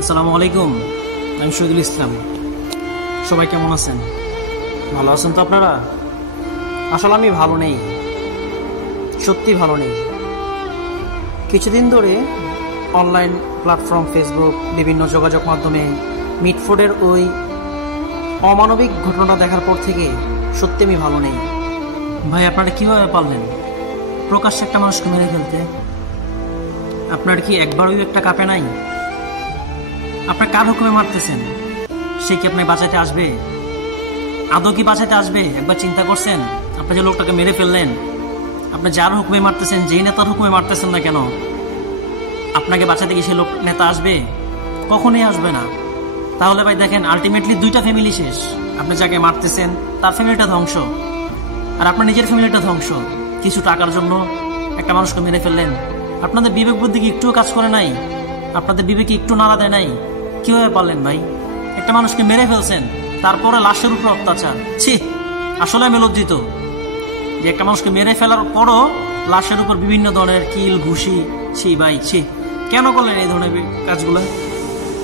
আসসালামু আলাইকুম। আমি শহীদুল ইসলাম। সবাই কেমন আছেন? ভালো আছেন তো আপনারা? আসলে আমি ভালো নেই, সত্যি ভালো নেই। কিছুদিন ধরে অনলাইন প্ল্যাটফর্ম ফেসবুক, বিভিন্ন যোগাযোগ মাধ্যমে মিটফোর্ডের ওই অমানবিক ঘটনা দেখার পর থেকে সত্যি আমি ভালো নেই। ভাই, আপনারা কীভাবে পারলেন প্রকাশ্যে একটা মানুষকে মেরে ফেলতে? আপনার কি একবারও একটা কাঁপে নাই? আপনার কার হুকুমে মারতেছেন? সে কি আপনাকে বাঁচাতে আসবে? আদৌ কি বাঁচাতে আসবে? একবার চিন্তা করছেন? আপনি যে লোকটাকে মেরে ফেললেন, আপনি যার হুকুমে মারতেছেন, যেই নেতার হুকুমে মারতেছেন না কেন, আপনাকে বাঁচাতে কি সে লোক নেতা আসবে? কখনোই আসবে না। তাহলে ভাই দেখেন, আলটিমেটলি দুইটা ফ্যামিলি শেষ। আপনি যাকে মারতেছেন তার ফ্যামিলিটা ধ্বংস, আর আপনার নিজের ফ্যামিলিটা ধ্বংস। কিছু টাকার জন্য একটা মানুষকে মেরে ফেললেন। আপনাদের বিবেক বুদ্ধি কি একটুও কাজ করে নাই? আপনাদের বিবেকে একটু নাড়া দেয় নাই? কিভাবে পারলেন ভাই? একটা মানুষকে মেরে ফেলছেন, তারপরে লাশের উপর অত্যাচার। ছি, আসলে আমি লজ্জিত যে একটা মানুষকে মেরে ফেলার পরও লাশের উপর বিভিন্ন ধরনের কিল ঘুষি। ছি ভাই, ছি, কেন করলেন এই ধরনের কাজগুলো?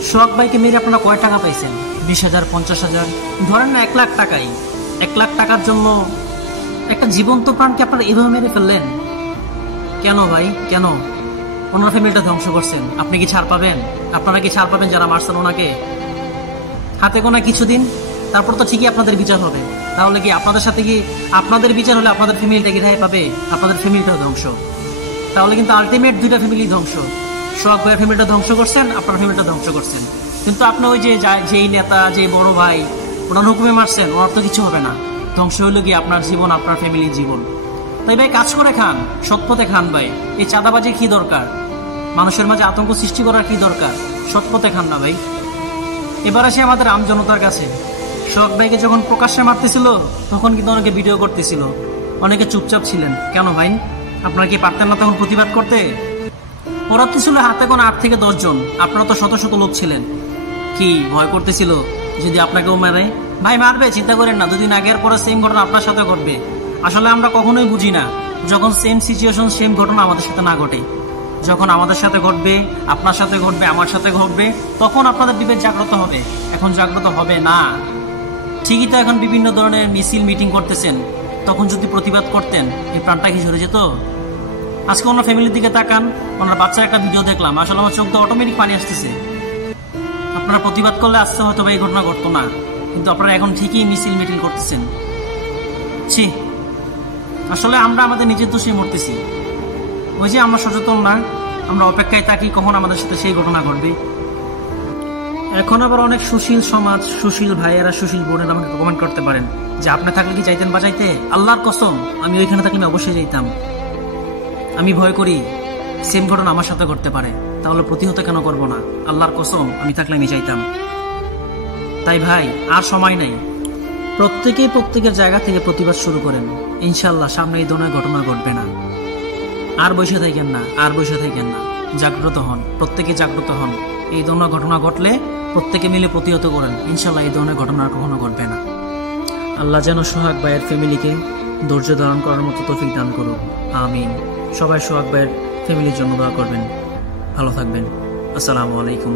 সোহাগ ভাইকে মেরে আপনারা কয় টাকা পাইছেন? 20,000, 50,000, ধরেন না 1 লাখ টাকাই। 1 লাখ টাকার জন্য একটা জীবন্ত প্রাণকে আপনারা এভাবে মেরে ফেললেন কেন ভাই? কেন? ওনার ফ্যামিলিটা ধ্বংস করছেন, আপনি কি ছাড় পাবেন? আপনারা কি ছাড় পাবেন যারা মারছেন ওনাকে? হাতে গোনা কিছুদিন, তারপর তো ঠিকই আপনাদের বিচার হবে। তাহলে কি আপনাদের সাথে কি আপনাদের বিচার হলে আপনাদের ফ্যামিলিটা কি রেহাই পাবে? আপনাদের ফ্যামিলিটাও ধ্বংস। তাহলে কিন্তু আলটিমেট দুইটা ফ্যামিলি ধ্বংস। সোহাগ ভাইয়ের ফ্যামিলিটা ধ্বংস করছেন, আপনার ফ্যামিলিটা ধ্বংস করছেন। কিন্তু আপনি ওই যেই নেতা, যেই বড় ভাই, ওনার হুকুমে মারছেন, ওনার তো কিছু হবে না। ধ্বংস হইল কি আপনার জীবন, আপনার ফ্যামিলির জীবন। তাই ভাই, কাজ করে খান, সৎ পথে খান ভাই। এই চাঁদাবাজির কি দরকার? মানুষের মাঝে আতঙ্ক সৃষ্টি করার কি দরকার? সৎ পথে খান না ভাই। এবার আসে আমাদের আমজনতার কাছে। সোহাগ ভাইকে যখন প্রকাশ্যে মারতেছিল, তখন কিন্তু অনেকে ভিডিও করতেছিল, অনেকে চুপচাপ ছিলেন। কেন ভাই? আপনারা কি পারতেন না তখন প্রতিবাদ করতে? ওরা তো ছিল হাতে গোনা 8 থেকে 10 জন, আপনারা তো শত শত লোক ছিলেন। কি ভয় করতেছিল যদি আপনাকেও মারে? ভাই মারবে, চিন্তা করেন না। 2 দিন আগের পরে সেম ঘটনা আপনার সাথে ঘটবে। আসলে আমরা কখনোই বুঝি না যখন সেম সিচুয়েশন, সেম ঘটনা আমাদের সাথে না ঘটে। যখন আমাদের সাথে ঘটবে, আপনার সাথে ঘটবে, আমার সাথে ঘটবে, তখন আপনাদের বিবেক জাগ্রত হবে। এখন জাগ্রত হবে না। ঠিকই তো এখন বিভিন্ন ধরনের মিছিল, মিটিং করতেছেন। তখন যদি প্রতিবাদ করতেন, এই প্রাণটা কি ঝরে যেত? আজকে ওনার ফ্যামিলির দিকে তাকান, ওনার বাচ্চার একটা ভিডিও দেখলাম, আসলে আমার চোখ তো অটোমেটিক পানি আসতেছে। আপনারা প্রতিবাদ করলে আসতে হয়তো বা এই ঘটনা ঘটতো না, কিন্তু আপনারা এখন ঠিকই মিছিল, মিটিং করতেছেন। ছি, আসলে আমরা আমাদের নিজের দোষে মরতেছি। ওই যে আমরা সচেতন না, আমরা অপেক্ষায় থাকি কখন আমাদের সাথে সেই ঘটনা ঘটবে। এখন আবার অনেক সুশীল সমাজ, সুশীল ভাইয়েরা, সুশীল বোনেরা আমাকে কমেন্ট করতে পারেন যে আপনি থাকলে কি চাইতেন বাঁচাইতে? আল্লাহর কসম, আমি ওইখানে থাকলে আমি অবশ্যই যাইতাম। আমি ভয় করি সেম ঘটনা আমার সাথে ঘটতে পারে, তাহলে প্রতিহত কেন করব না? আল্লাহর কসম, আমি থাকলে আমি চাইতাম। তাই ভাই, আর সময় নাই। প্রত্যেকেই প্রত্যেকের জায়গা থেকে প্রতিবাদ শুরু করেন। ইনশাল্লাহ সামনে এই ধরনের ঘটনা ঘটবে না। আর বসে থাকেন না, আর বসে থাকেন না। জাগ্রত হন, প্রত্যেকে জাগ্রত হন। এই ধরনের ঘটনা ঘটলে প্রত্যেকে মিলে প্রতিহত করেন। ইনশাল্লাহ এই ধরনের ঘটনা আর কখনো ঘটবে না। আল্লাহ যেন সোহাগ ভাইয়ের ফ্যামিলিকে ধৈর্য ধারণ করার মতো তৌফিক দান করুন। আমিন। সবাই সোহাগ ভাইয়ের ফ্যামিলির জন্য দোয়া করবেন। ভালো থাকবেন। আসসালামু আলাইকুম।